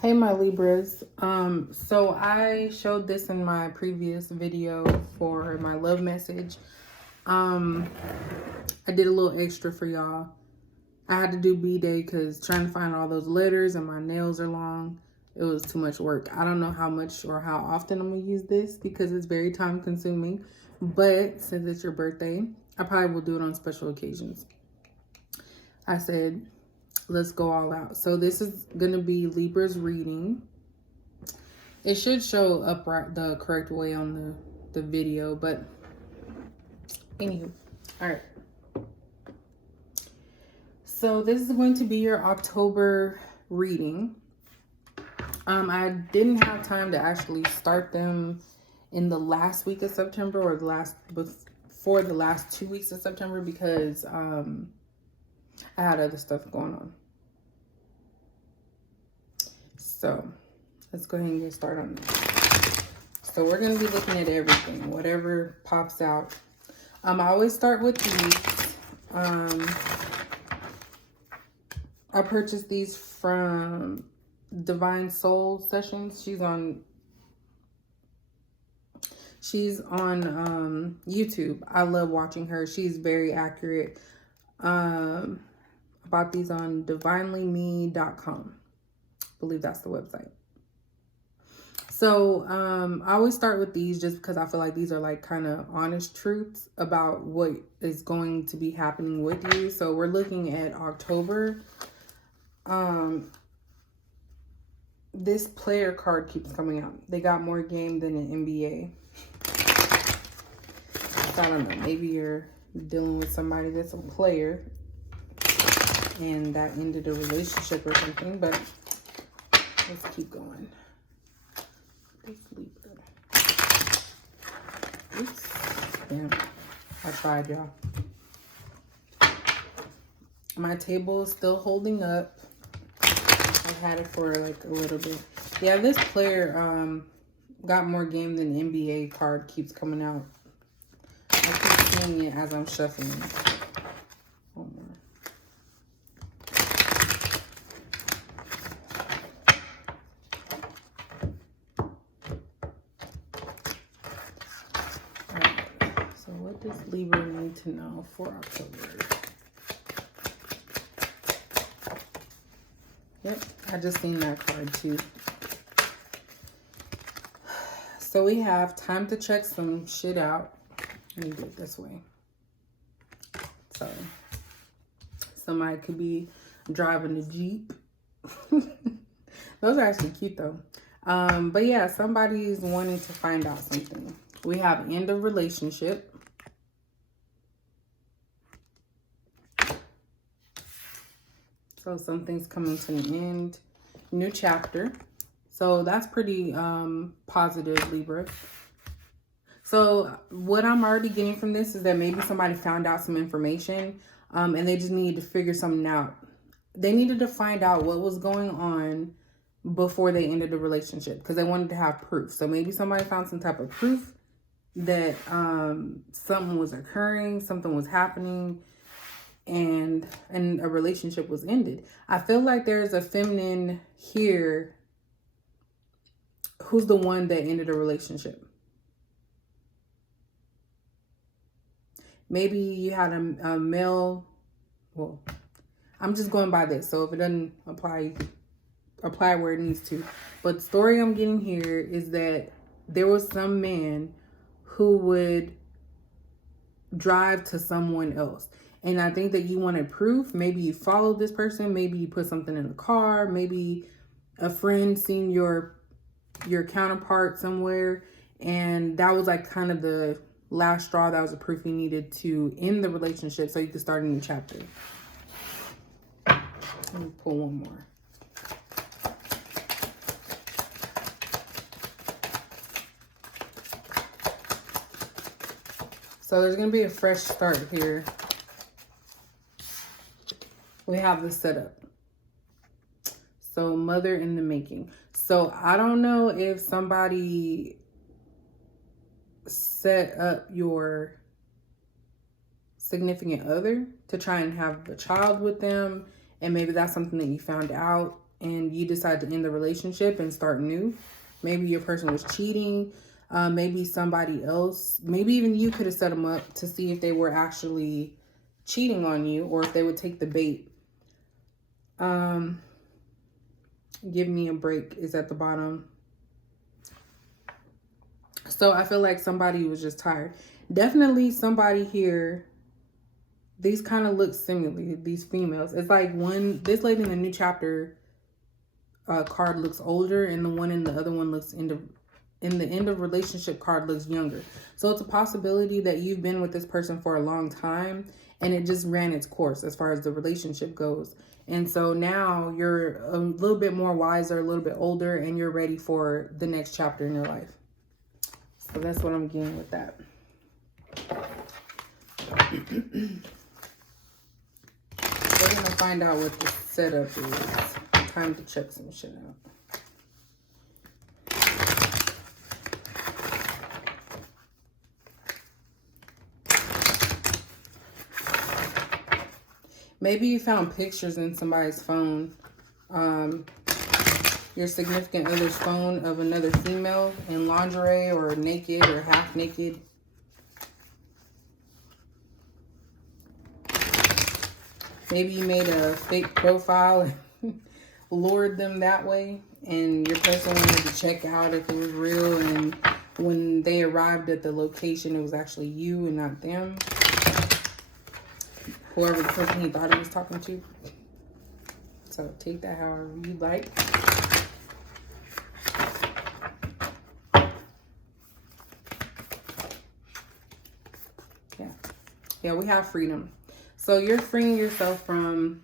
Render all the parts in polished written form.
Hey my Libras. So I showed this in my previous video for my love message. I did a little extra for y'all. I had to do B-Day because trying to find all those letters and my nails are long. It was too much work. I don't know how much or how often I'm gonna use this because it's very time consuming. But since it's your birthday, I probably will do it on special occasions. I said, let's go all out. So this is gonna be Libra's reading. It should show up right the correct way on the video, but anywho, all right. So this is going to be your October reading. I didn't have time to actually start them in the last week of September or before the last 2 weeks of September because I had other stuff going on. So let's go ahead and get started on that. So we're going to be looking at everything, whatever pops out. I always start with these. I purchased these from Divine Soul Sessions. She's on YouTube. I love watching her. She's very accurate. I bought these on divinelyme.com. I believe that's the website. So I always start with these just because I feel like these are like kind of honest truths about what is going to be happening with you. So we're looking at October. This player card keeps coming out. They got more game than an NBA. So I don't know. Maybe you're dealing with somebody that's a player and that ended a relationship or something, but let's keep going. Oops. Damn. I tried, y'all. My table is still holding up. I've had it for like a little bit. Yeah, this player got more game than the NBA card keeps coming out. I keep seeing it as I'm shuffling. Hold on. What does Libra need to know for October? Yep, I just seen that card too. So we have time to check some shit out. Let me do it this way. So somebody could be driving a Jeep. Those are actually cute though. But yeah, somebody's wanting to find out something. We have end of relationship. So something's coming to an end. New chapter. So that's pretty positive, Libra. So what I'm already getting from this is that maybe somebody found out some information and they just needed to figure something out. They needed to find out what was going on before they ended the relationship because they wanted to have proof. So maybe somebody found some type of proof that something was occurring, something was happening, and a relationship was ended. I feel like there's a feminine here who's the one that ended a relationship. Maybe you had a male, well, I'm just going by this. So if it doesn't apply where it needs to. But the story I'm getting here is that there was some man who would drive to someone else. And I think that you wanted proof. Maybe you followed this person. Maybe you put something in the car. Maybe a friend seen your counterpart somewhere. And that was like kind of the last straw. That was the proof you needed to end the relationship so you could start a new chapter. Let me pull one more. So there's going to be a fresh start here. We have the setup. So mother in the making. So I don't know if somebody set up your significant other to try and have a child with them. And maybe that's something that you found out and you decide to end the relationship and start new. Maybe your person was cheating. Maybe somebody else, maybe even you could have set them up to see if they were actually cheating on you or if they would take the bait. Give me a break is at the bottom. So I feel like somebody was just tired. Definitely somebody here. These kind of look similarly, these females. It's like this lady in the new chapter card looks older, and the one in the other one looks in the end of relationship card looks younger. So it's a possibility that you've been with this person for a long time and it just ran its course as far as the relationship goes. And so now you're a little bit more wiser, a little bit older, and you're ready for the next chapter in your life. So that's what I'm getting with that. We're going to find out what the setup is. Time to check some shit out. Maybe you found pictures in somebody's phone, your significant other's phone of another female in lingerie or naked or half naked. Maybe you made a fake profile and lured them that way, and your person wanted to check out if it was real, and when they arrived at the location, it was actually you and not them. Whoever the person he thought he was talking to. So take that however you like. Yeah, we have freedom. So you're freeing yourself from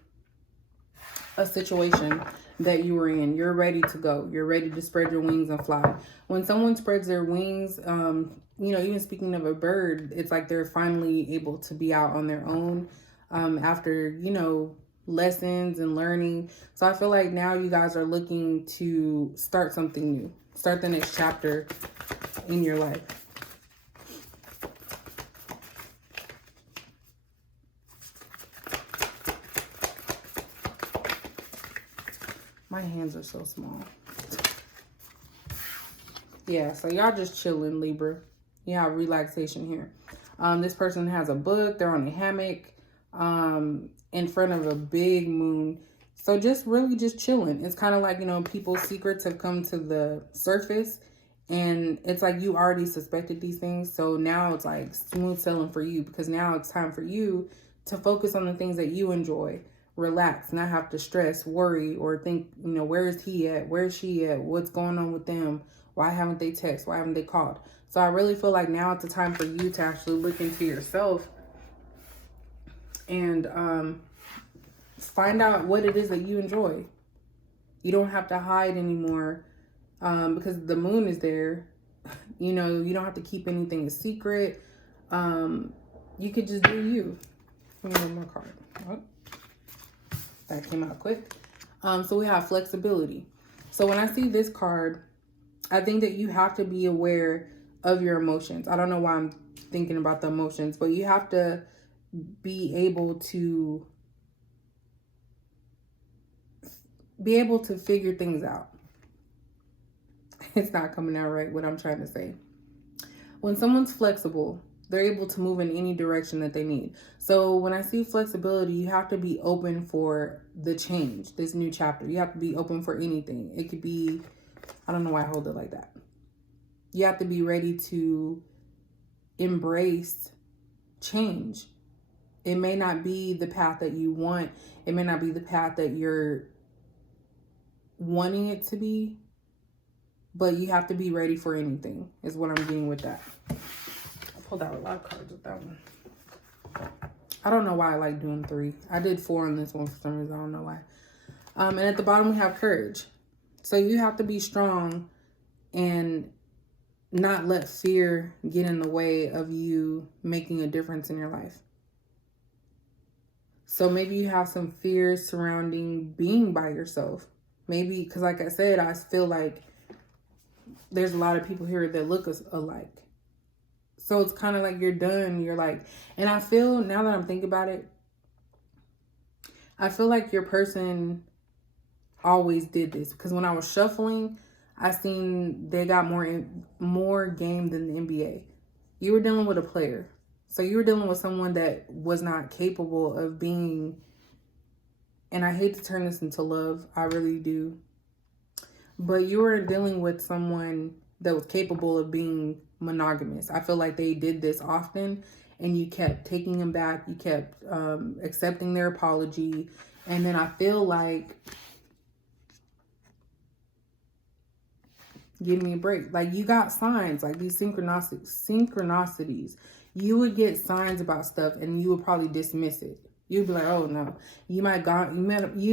a situation that you were in. You're ready to go. You're ready to spread your wings and fly. When someone spreads their wings, you know, even speaking of a bird, it's like they're finally able to be out on their own. After, you know, lessons and learning. So I feel like now you guys are looking to start something new. Start the next chapter in your life. My hands are so small. Yeah, so y'all just chilling, Libra. You have relaxation here. This person has a book. They're on a hammock. In front of a big moon. So just really just chilling. It's kind of like, you know, people's secrets have come to the surface, and it's like you already suspected these things. So now it's like smooth sailing for you, because now it's time for you to focus on the things that you enjoy. Relax, not have to stress, worry, or think, you know, where is he at? Where is she at? What's going on with them? Why haven't they texted? Why haven't they called? So I really feel like now it's the time for you to actually look into yourself and find out what it is that you enjoy. You don't have to hide anymore because the moon is there. You know, you don't have to keep anything a secret. You could just do you. Give me one more card. Oh, that came out quick. So we have flexibility. So when I see this card, I think that you have to be aware of your emotions. I don't know why I'm thinking about the emotions, but you have to be able to figure things out. It's not coming out right, what I'm trying to say. When someone's flexible, they're able to move in any direction that they need. So when I see flexibility, you have to be open for the change, this new chapter. You have to be open for anything. It could be, I don't know why I hold it like that. You have to be ready to embrace change. It may not be the path that you want. It may not be the path that you're wanting it to be, but you have to be ready for anything, is what I'm getting with that. I pulled out a lot of cards with that one. I don't know why I like doing 3. I did 4 on this one for some reason. I don't know why. And at the bottom, we have courage. So you have to be strong and not let fear get in the way of you making a difference in your life. So maybe you have some fears surrounding being by yourself. Maybe, because like I said, I feel like there's a lot of people here that look alike. So it's kind of like you're done. You're like, and I feel, now that I'm thinking about it, I feel like your person always did this, because when I was shuffling, I seen they got more game than the NBA. You were dealing with a player. So you were dealing with someone that was not capable of being, and I hate to turn this into love, I really do. But you were dealing with someone that was capable of being monogamous. I feel like they did this often, and you kept taking them back. You kept accepting their apology. And then I feel like, give me a break. Like, you got signs, like these synchronicities. You would get signs about stuff and you would probably dismiss it. You'd be like, oh no. You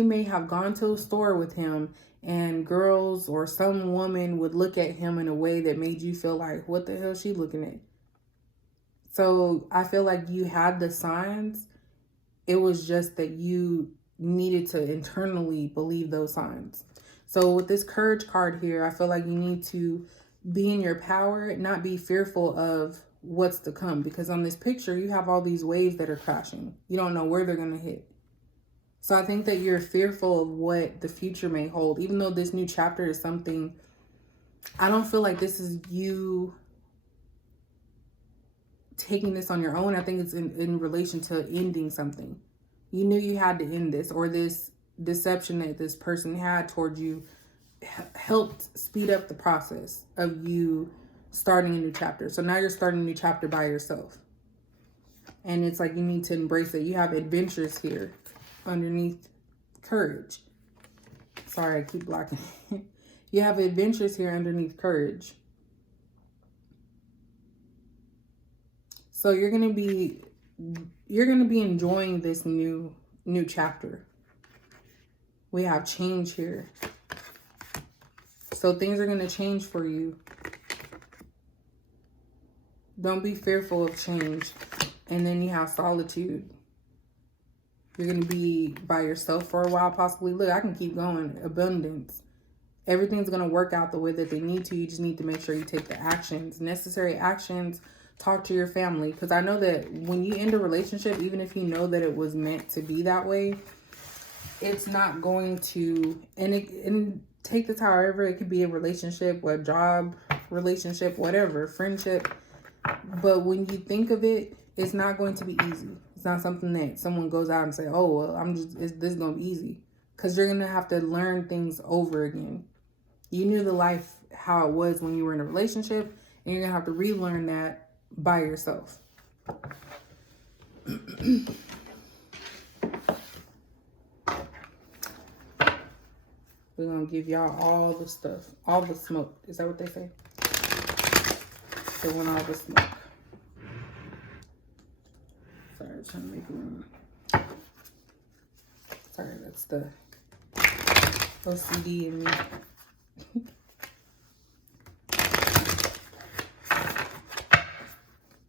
may have gone to a store with him, and girls or some woman would look at him in a way that made you feel like, what the hell is she looking at? So I feel like you had the signs. It was just that you needed to internally believe those signs. So with this courage card here, I feel like you need to be in your power, not be fearful of what's to come. Because on this picture, you have all these waves that are crashing. You don't know where they're going to hit. So I think that you're fearful of what the future may hold. Even though this new chapter is something, I don't feel like this is you taking this on your own. I think it's in relation to ending something. You knew you had to end this, or this deception that this person had towards you helped speed up the process of you starting a new chapter. So now you're starting a new chapter by yourself. And it's like you need to embrace it. You have adventures here underneath courage. Sorry, I keep blocking. You have adventures here underneath courage. So you're going to be enjoying this new chapter. We have change here. So things are going to change for you. Don't be fearful of change. And then you have solitude. You're going to be by yourself for a while, possibly. Look, I can keep going. Abundance. Everything's going to work out the way that they need to. You just need to make sure you take the actions, necessary actions. Talk to your family. Because I know that when you end a relationship, even if you know that it was meant to be that way, it's not going to, and take this however. It could be a relationship, a job relationship, whatever, friendship. But when you think of it, it's not going to be easy. It's not something that someone goes out and say, oh, well, this is going to be easy. Because you're going to have to learn things over again. You knew the life, how it was when you were in a relationship, and you're going to have to relearn that by yourself. We're going to give y'all all the stuff, all the smoke. Is that what they say? They want all the smoke. Sorry, I'm trying to make room. Sorry, that's the OCD in me.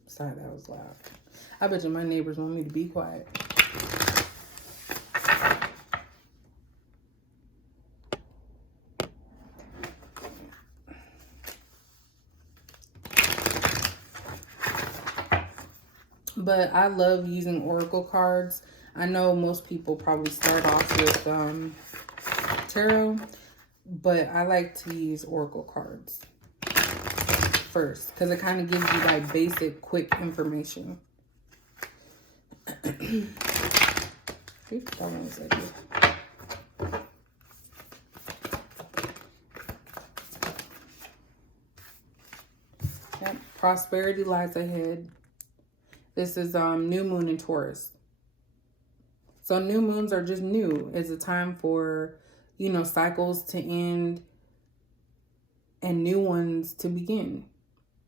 Sorry, that was loud. I bet you my neighbors want me to be quiet. But I love using oracle cards. I know most people probably start off with tarot, but I like to use oracle cards first because it kind of gives you like basic, quick information. Oops, hold on a second. Yep, prosperity lies ahead. This is new moon in Taurus. So new moons are just new. It's a time for, cycles to end and new ones to begin.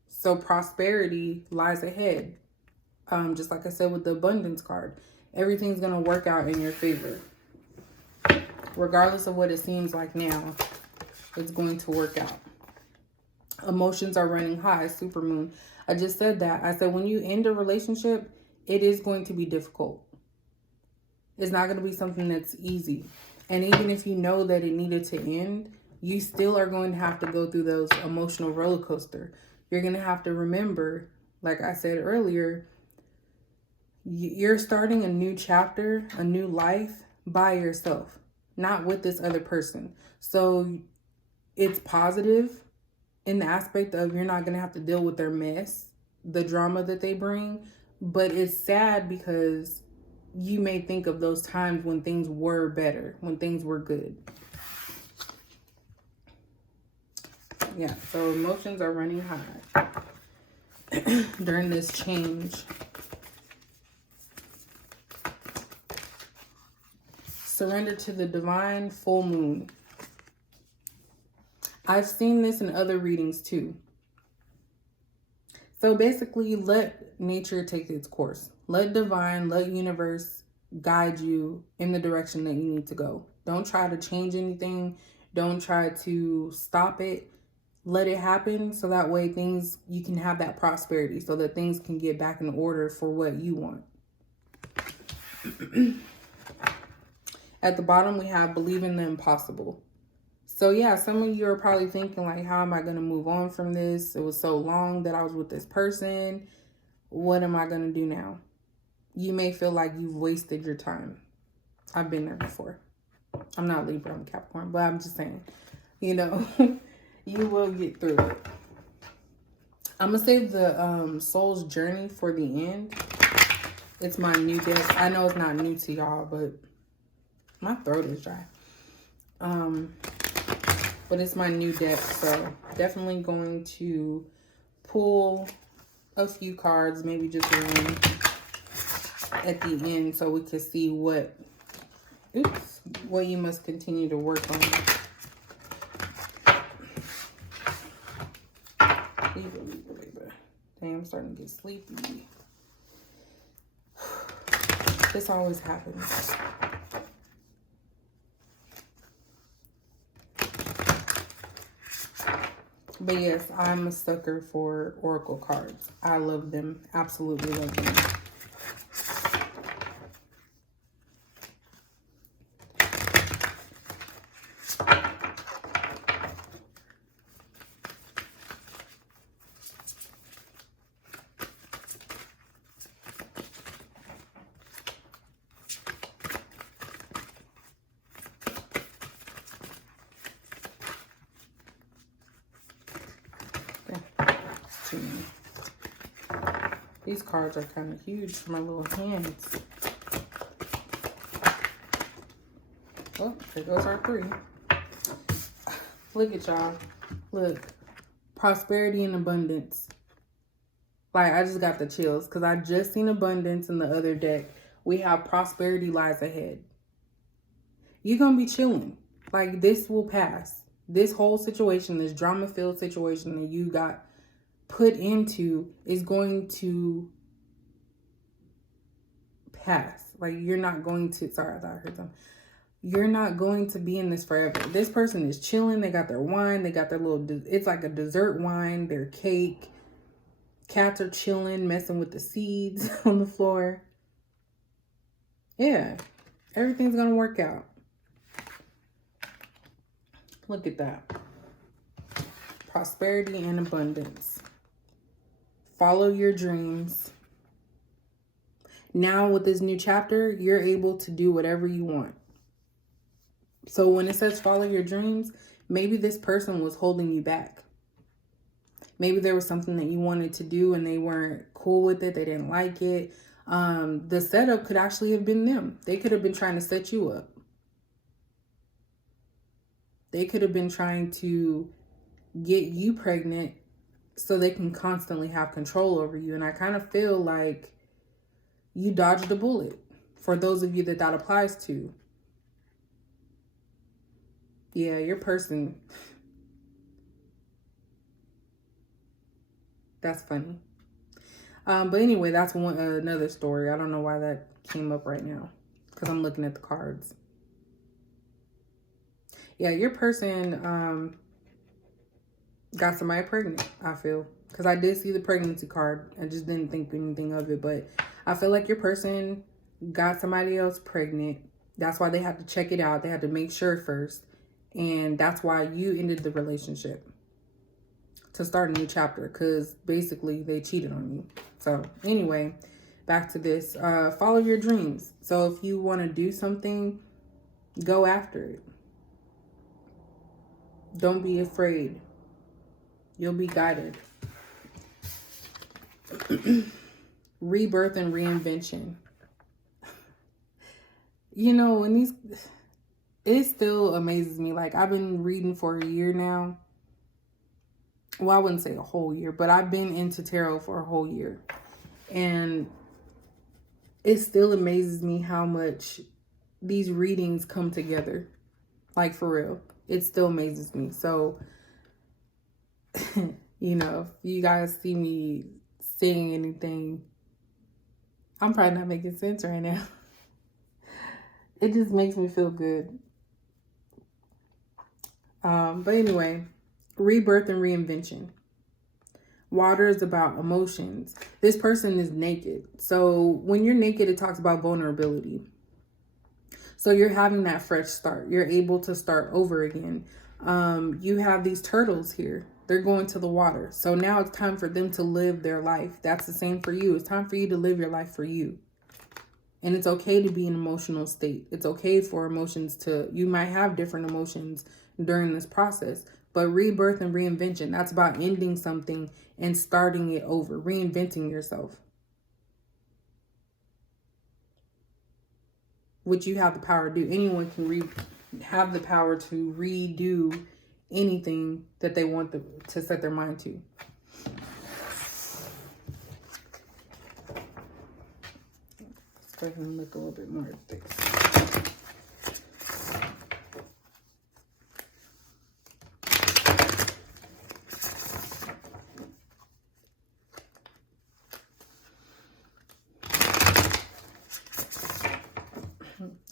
So prosperity lies ahead. Just like I said with the abundance card, everything's going to work out in your favor. Regardless of what it seems like now, it's going to work out. Emotions are running high, supermoon. I just said that. I said when you end a relationship, it is going to be difficult. It's not going to be something that's easy. And even if you know that it needed to end, you still are going to have to go through those emotional roller coaster. You're going to have to remember, like I said earlier, you're starting a new chapter, a new life by yourself. not with this other person. So it's positive in the aspect of you're not going to have to deal with their mess, the drama that they bring. But it's sad because you may think of those times when things were better, when things were good. Yeah, so emotions are running high during this change. Surrender to the divine full moon. I've seen this in other readings too. So basically, let nature take its course. Let divine, let universe guide you in the direction that you need to go. Don't try to change anything. Don't try to stop it. Let it happen so that way you can have that prosperity, so that things can get back in order for what you want. At the bottom, we have believe in the impossible. So yeah, some of you are probably thinking like, how am I going to move on from this? It was so long that I was with this person. What am I going to do now? You may feel like you've wasted your time. I've been there before. I'm not Libra, I'm Capricorn, but I'm just saying, you know, you will get through it. I'm going to save the soul's journey for the end. It's my new deck. I know it's not new to y'all, but my throat is dry. But it's my new deck, so definitely going to pull a few cards, maybe just one at the end, so we can see what you must continue to work on. Libra. Dang, I'm starting to get sleepy. This always happens. But yes, I'm a sucker for oracle cards. I love them. Absolutely love them. These cards are kind of huge for my little hands. Oh, there goes our 3. Look at y'all. Look. Prosperity and abundance. Like, I just got the chills because I just seen abundance in the other deck. We have prosperity lies ahead. You're going to be chilling. Like, this will pass. This whole situation, this drama-filled situation that you got put into is going to pass. Like, you're not going to, sorry, I thought I heard something. You're not going to be in this forever. This person is chilling. They got their wine. They got their little, it's like a dessert wine, their cake. Cats are chilling, messing with the seeds on the floor. Yeah, everything's going to work out. Look at that. Prosperity and abundance. Follow your dreams. Now with this new chapter, you're able to do whatever you want. So when it says follow your dreams, maybe this person was holding you back. Maybe there was something that you wanted to do and they weren't cool with it. They didn't like it. The setup could actually have been them. They could have been trying to set you up. They could have been trying to get you pregnant so they can constantly have control over you. And I kind of feel like you dodged a bullet for those of you that applies to. Yeah, your person. That's funny. But anyway, that's another story. I don't know why that came up right now because I'm looking at the cards. Yeah, your person got somebody pregnant, I feel. Because I did see the pregnancy card. I just didn't think anything of it. But I feel like your person got somebody else pregnant. That's why they had to check it out. They had to make sure first. And that's why you ended the relationship. To start a new chapter. Because basically they cheated on you. So anyway, back to this. Follow your dreams. So if you want to do something, Go after it. Don't be afraid. You'll be guided. Rebirth and reinvention. You know, when these, it still amazes me. Like, I've been reading for a year now. Well, I wouldn't say a whole year, but I've been into tarot for a whole year. And it still amazes me how much these readings come together. Like, for real. It still amazes me. So, you know, if you guys see me saying anything, I'm probably not making sense right now. It just makes me feel good. But anyway, rebirth and reinvention. Water is about emotions. This person is naked. So when you're naked, it talks about vulnerability. So you're having that fresh start. You're able to start over again. You have these turtles here. They're going to the water. So now it's time for them to live their life. That's the same for you. It's time for you to live your life for you. And it's okay to be in an emotional state. It's okay for emotions to, you might have different emotions during this process. But rebirth and reinvention, that's about ending something and starting it over, reinventing yourself. Which you have the power to do. Anyone can have the power to redo anything that they want to set their mind to. Let's go ahead and look a little bit more at this.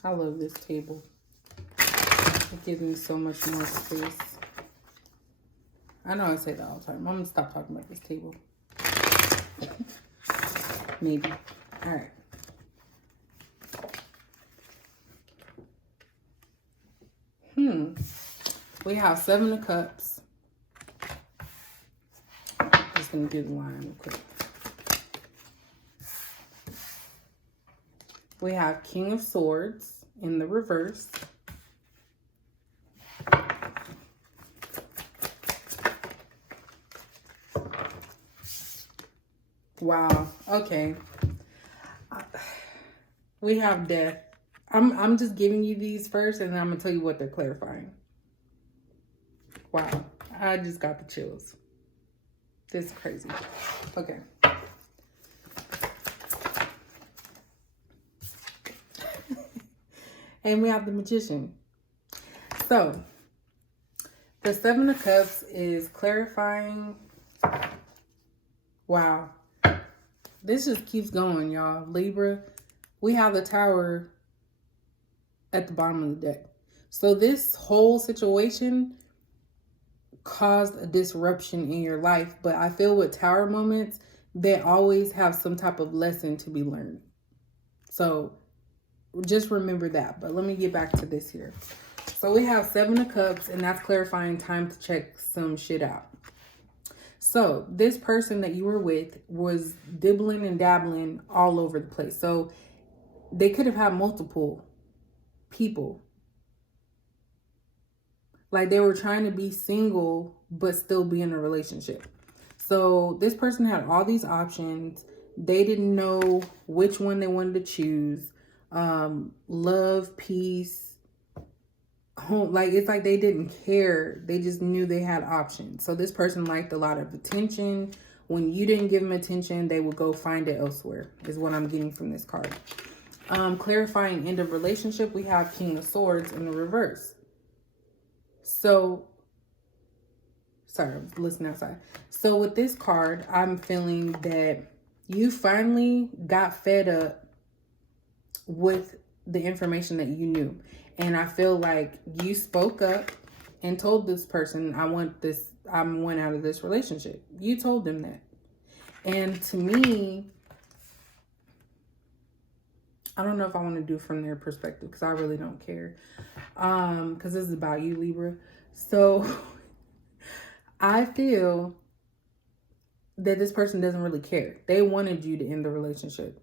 I love this table. It gives me so much more space. I know I say that all the time. I'm going to stop talking about this table. Maybe. All right. We have 7 of Cups. Just going to do the line real quick. We have King of Swords in the reverse. Wow. Okay. We have Death. I'm just giving you these first, and then I'm gonna tell you what they're clarifying. Wow. I just got the chills. This is crazy. Okay. And we have the Magician. So, the 7 of Cups is clarifying. Wow. This just keeps going, y'all. Libra, we have the Tower at the bottom of the deck. So this whole situation caused a disruption in your life. But I feel with Tower moments, they always have some type of lesson to be learned. So just remember that. But let me get back to this here. So we have 7 of Cups, and that's clarifying time to check some shit out. So this person that you were with was dibbling and dabbling all over the place. So they could have had multiple people. Like they were trying to be single, but still be in a relationship. So this person had all these options. They didn't know which one they wanted to choose. Love, peace, home. Like, it's like they didn't care. They just knew they had options. So this person liked a lot of attention. When you didn't give them attention, they would go find it elsewhere, is what I'm getting from this card. Clarifying end of relationship, we have King of Swords in the reverse. So, sorry, I'm listening outside. So with this card, I'm feeling that you finally got fed up with the information that you knew. And I feel like you spoke up and told this person, I want out of this relationship. You told them that. And to me, I don't know if I want to do from their perspective because I really don't care. Because this is about you, Libra. So I feel that this person doesn't really care. They wanted you to end the relationship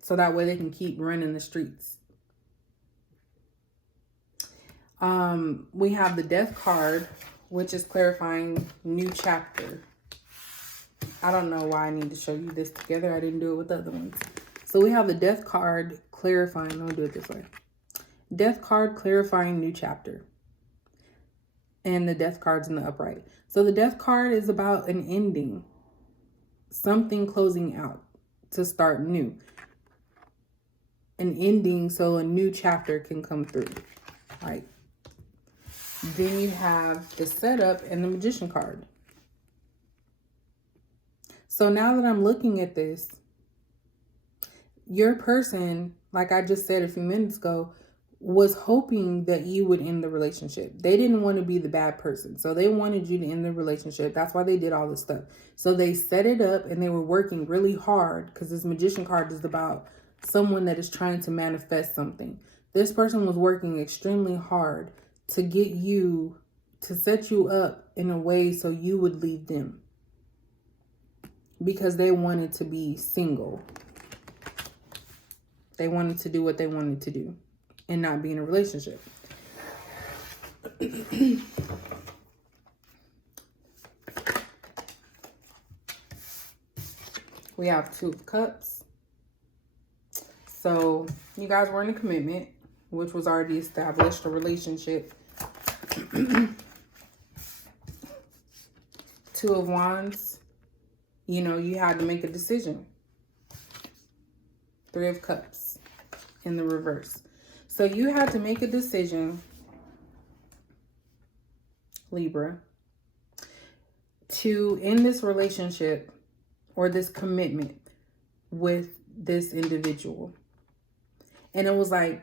so that way they can keep running the streets. We have the Death card, which is clarifying new chapter. I don't know why I need to show you this together. I didn't do it with the other ones. So we have the Death card clarifying. Let me do it this way. Death card clarifying new chapter. And the Death card's in the upright. So the Death card is about an ending. Something closing out to start new. An ending so a new chapter can come through. Right. Then you have the Setup and the Magician card. So now that I'm looking at this, your person, like I just said a few minutes ago, was hoping that you would end the relationship. They didn't want to be the bad person. So they wanted you to end the relationship. That's why they did all this stuff. So they set it up and they were working really hard, because this Magician card is about someone that is trying to manifest something. This person was working extremely hard to get you, to set you up in a way so you would leave them, because they wanted to be single. They wanted to do what they wanted to do and not be in a relationship. We have Two of Cups. So you guys were in a commitment, which was already established, a relationship. Two of Wands. You know, you had to make a decision. Three of Cups in the reverse. So you had to make a decision, Libra, to end this relationship or this commitment with this individual. And it was like,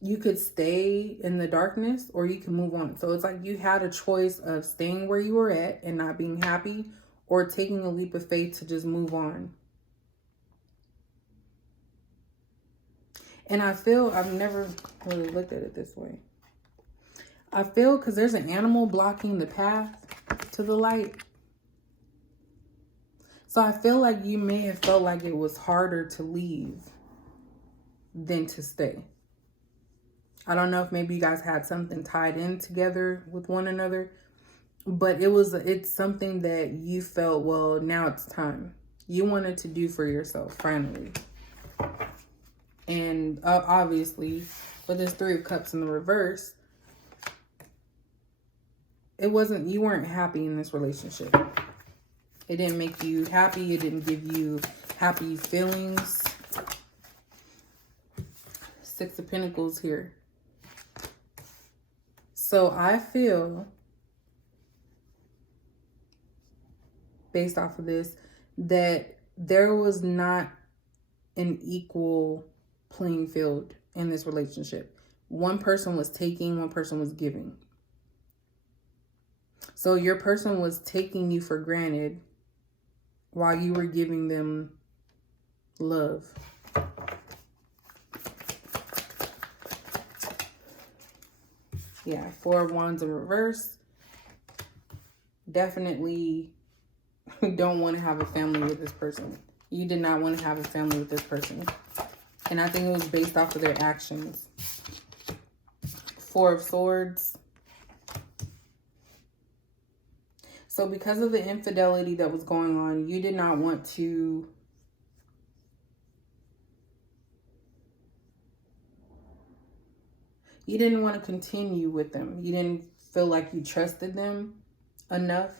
you could stay in the darkness or you can move on. So it's like you had a choice of staying where you were at and not being happy, or taking a leap of faith to just move on. And I feel, I've never really looked at it this way. I feel because there's an animal blocking the path to the light. So I feel like you may have felt like it was harder to leave than to stay. I don't know if maybe you guys had something tied in together with one another, but it's something that you felt, well, now it's time. You wanted to do for yourself, finally. And obviously, with this Three of Cups in the reverse, you weren't happy in this relationship. It didn't make you happy. It didn't give you happy feelings. Six of Pentacles here. So I feel, based off of this, that there was not an equal playing field in this relationship. One person was taking, one person was giving. So your person was taking you for granted while you were giving them love. Yeah, Four of Wands in reverse. Definitely don't want to have a family with this person. You did not want to have a family with this person. And I think it was based off of their actions. Four of Swords. So because of the infidelity that was going on, you did not want to continue with them. You didn't feel like you trusted them enough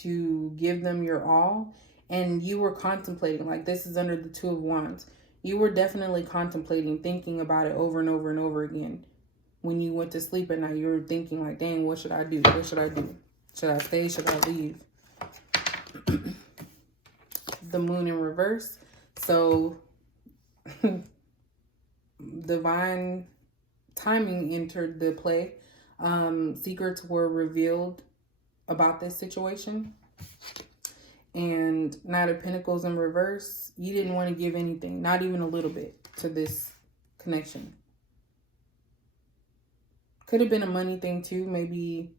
to give them your all. And you were contemplating, like this is under the Two of Wands. You were definitely contemplating, thinking about it over and over and over again. When you went to sleep at night, you were thinking like, dang, what should I do? What should I do? Should I stay? Should I leave? The Moon in reverse. So divine timing entered the play. Secrets were revealed about this situation. And Knight of Pentacles in reverse. You didn't want to give anything, not even a little bit, to this connection. Could have been a money thing too. Maybe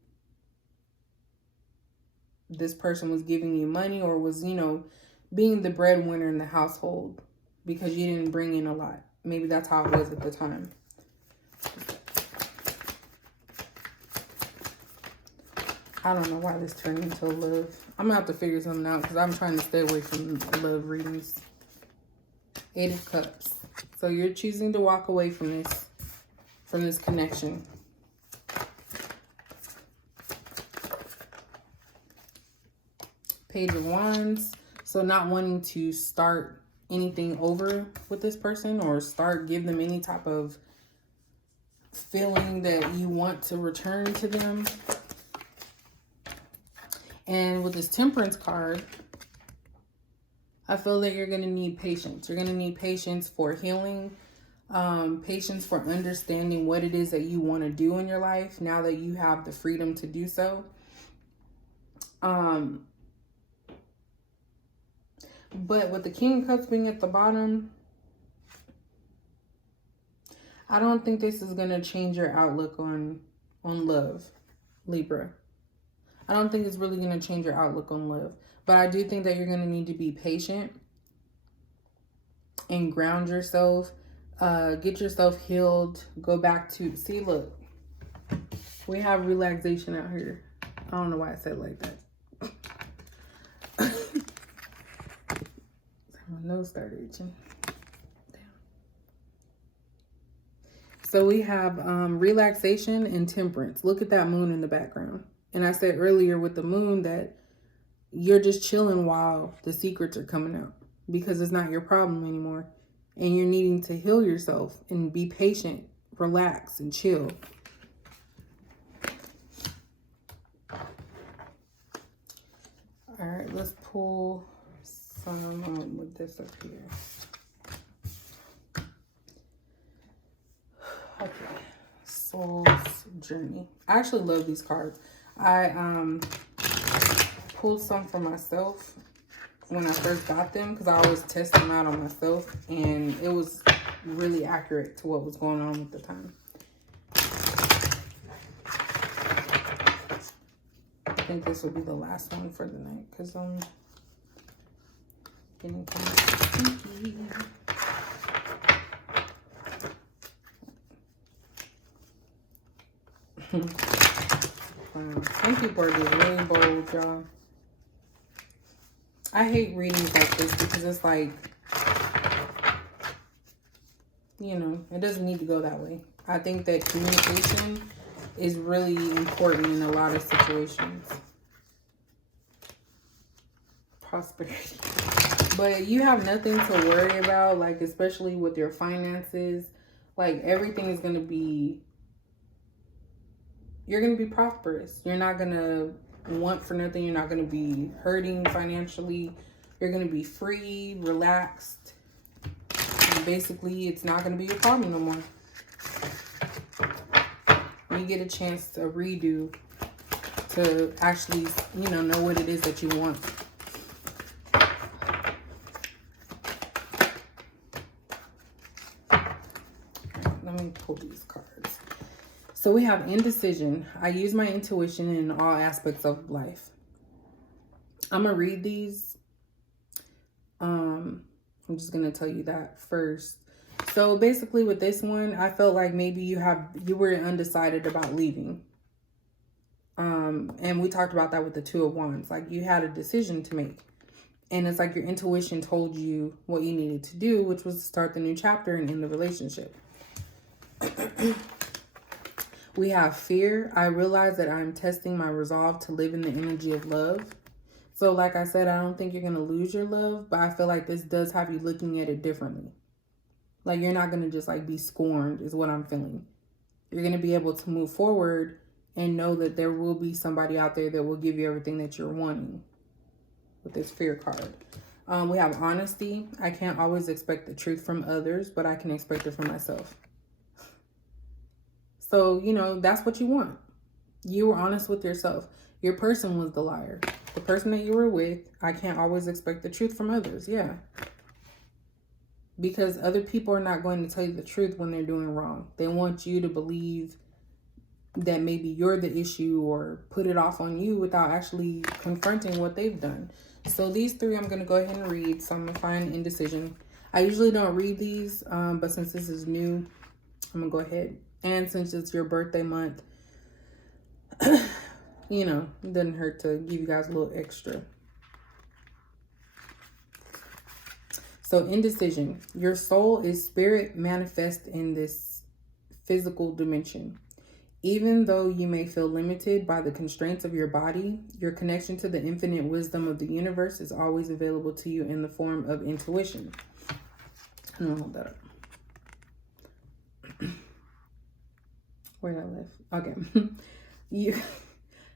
this person was giving you money, or was, you know, being the breadwinner in the household because you didn't bring in a lot. Maybe that's how it was at the time. I don't know why this turned into love. I'm gonna have to figure something out because I'm trying to stay away from love readings. 8 of Cups. So you're choosing to walk away from this connection. Page of Wands. So not wanting to start anything over with this person or give them any type of feeling that you want to return to them. And with this Temperance card, I feel that you're going to need patience. You're going to need patience for healing, patience for understanding what it is that you want to do in your life now that you have the freedom to do so. But with the King of Cups being at the bottom, I don't think this is going to change your outlook on love, Libra. I don't think it's really going to change your outlook on love. But I do think that you're going to need to be patient and ground yourself. Get yourself healed. Go back to... See, look. We have relaxation out here. I don't know why I said it like that. My nose started itching. Damn. So we have relaxation and temperance. Look at that moon in the background. And I said earlier with the moon that you're just chilling while the secrets are coming out because it's not your problem anymore. And you're needing to heal yourself and be patient, relax, and chill. All right, let's pull some with this up here. Okay, Soul's Journey. I actually love these cards. I pulled some for myself when I first got them because I always test them out on myself, and it was really accurate to what was going on at the time. I think this will be the last one for the night because I'm getting kind of sleepy. Wow, some people are just really bold, y'all. I hate readings like this because it's like, you know, it doesn't need to go that way. I think that communication is really important in a lot of situations. Prosperity. But you have nothing to worry about, like, especially with your finances. Like, everything is going to be, you're going to be prosperous. You're not going to want for nothing. You're not going to be hurting financially. You're going to be free, relaxed. And basically, it's not going to be your problem no more. You get a chance to redo, to actually, you know what it is that you want. Let me pull these cards. So we have indecision. I use my intuition in all aspects of life. I'm going to read these. I'm just going to tell you that first. So basically with this one, I felt like maybe you were undecided about leaving. And we talked about that with the Two of Wands. Like, you had a decision to make. And it's like your intuition told you what you needed to do, which was to start the new chapter and end the relationship. We have fear. I realize that I'm testing my resolve to live in the energy of love. So like I said, I don't think you're going to lose your love, but I feel like this does have you looking at it differently. Like, you're not going to just like be scorned is what I'm feeling. You're going to be able to move forward and know that there will be somebody out there that will give you everything that you're wanting with this fear card. We have honesty. I can't always expect the truth from others, but I can expect it from myself. So, you know, that's what you want. You were honest with yourself. Your person was the liar. The person that you were with, I can't always expect the truth from others. Yeah. Because other people are not going to tell you the truth when they're doing wrong. They want you to believe that maybe you're the issue or put it off on you without actually confronting what they've done. So these three I'm going to go ahead and read. So I'm going to find indecision. I usually don't read these, but since this is new, I'm going to go ahead. And since it's your birthday month, you know, it doesn't hurt to give you guys a little extra. So indecision. Your soul is spirit manifest in this physical dimension. Even though you may feel limited by the constraints of your body, your connection to the infinite wisdom of the universe is always available to you in the form of intuition. I'm gonna hold that up. Where did I live? Okay.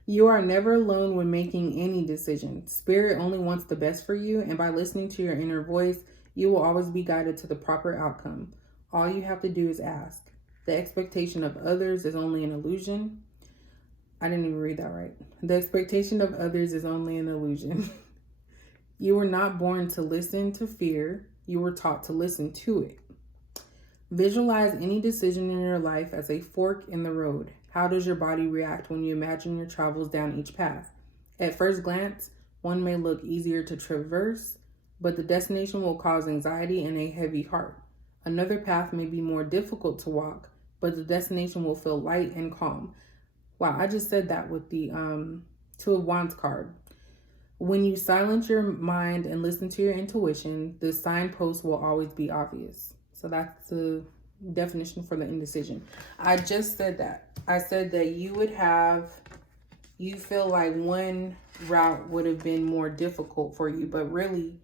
You are never alone when making any decision. Spirit only wants the best for you, and by listening to your inner voice, you will always be guided to the proper outcome. All you have to do is ask. The expectation of others is only an illusion. I didn't even read that right. The expectation of others is only an illusion. You were not born to listen to fear. You were taught to listen to it. Visualize any decision in your life as a fork in the road. How does your body react when you imagine your travels down each path? At first glance, one may look easier to traverse, but the destination will cause anxiety and a heavy heart. Another path may be more difficult to walk, but the destination will feel light and calm. Wow, I just said that with the Two of Wands card. When you silence your mind and listen to your intuition, the signpost will always be obvious. So that's the definition for the indecision. I just said that. I said that you feel like one route would have been more difficult for you, but really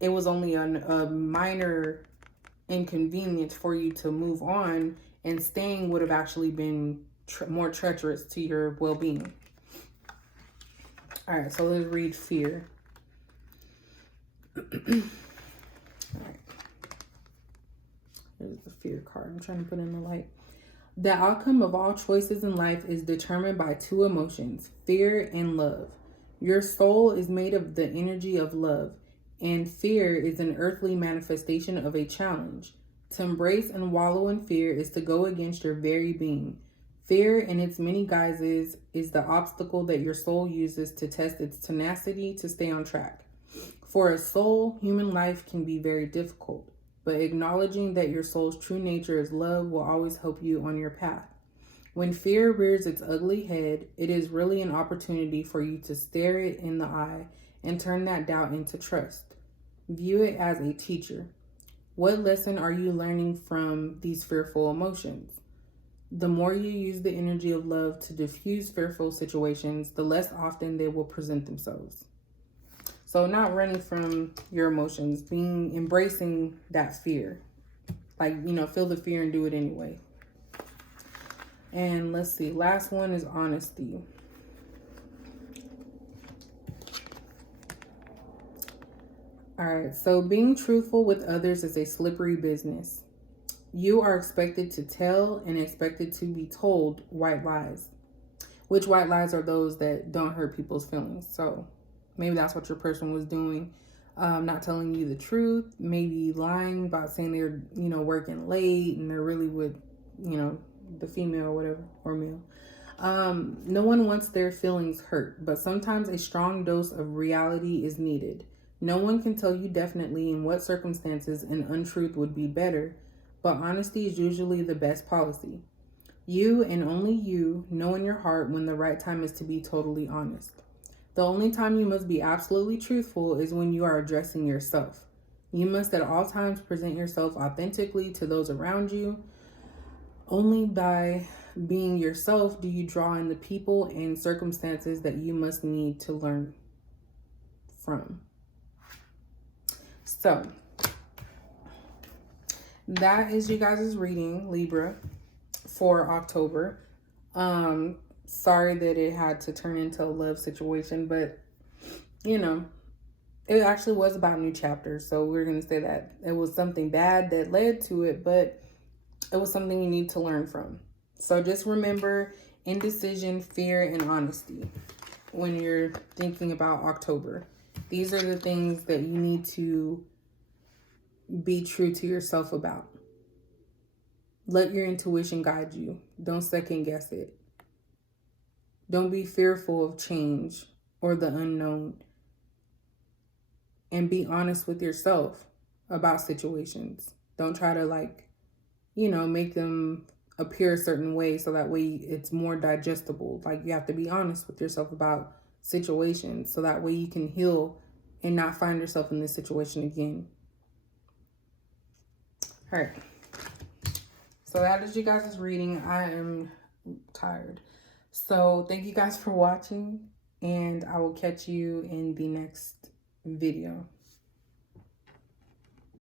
it was only a minor inconvenience for you to move on, and staying would have actually been more treacherous to your well-being. All right, so let's read fear. All right. Here's the fear card. I'm trying to put in the light. The outcome of all choices in life is determined by two emotions, fear and love. Your soul is made of the energy of love, and fear is an earthly manifestation of a challenge. To embrace and wallow in fear is to go against your very being. Fear in its many guises is the obstacle that your soul uses to test its tenacity to stay on track. For a soul, human life can be very difficult, but acknowledging that your soul's true nature is love will always help you on your path. When fear rears its ugly head, it is really an opportunity for you to stare it in the eye and turn that doubt into trust. View it as a teacher. What lesson are you learning from these fearful emotions? The more you use the energy of love to diffuse fearful situations, the less often they will present themselves. So not running from your emotions, embracing that fear. Like, feel the fear and do it anyway. And let's see, last one is honesty. All right, so being truthful with others is a slippery business. You are expected to tell and expected to be told white lies. Which white lies are those that don't hurt people's feelings. So maybe that's what your person was doing. Not telling you the truth. Maybe lying about saying they're, working late and they're really with, the female or whatever, or male. No one wants their feelings hurt, but sometimes a strong dose of reality is needed. No one can tell you definitely in what circumstances an untruth would be better, but honesty is usually the best policy. You and only you know in your heart when the right time is to be totally honest. The only time you must be absolutely truthful is when you are addressing yourself. You must at all times present yourself authentically to those around you. Only by being yourself do you draw in the people and circumstances that you must need to learn from. So, that is you guys' reading, Libra, for October. Sorry that it had to turn into a love situation, but it actually was about new chapters. So we're going to say that it was something bad that led to it, but it was something you need to learn from. So just remember indecision, fear, and honesty when you're thinking about October. These are the things that you need to be true to yourself about. Let your intuition guide you. Don't second guess it. Don't be fearful of change or the unknown. And be honest with yourself about situations. Don't try to make them appear a certain way so that way it's more digestible. Like, you have to be honest with yourself about situations so that way you can heal and not find yourself in this situation again. All right. So that is you guys' reading. I am tired. So thank you guys for watching, and I will catch you in the next video.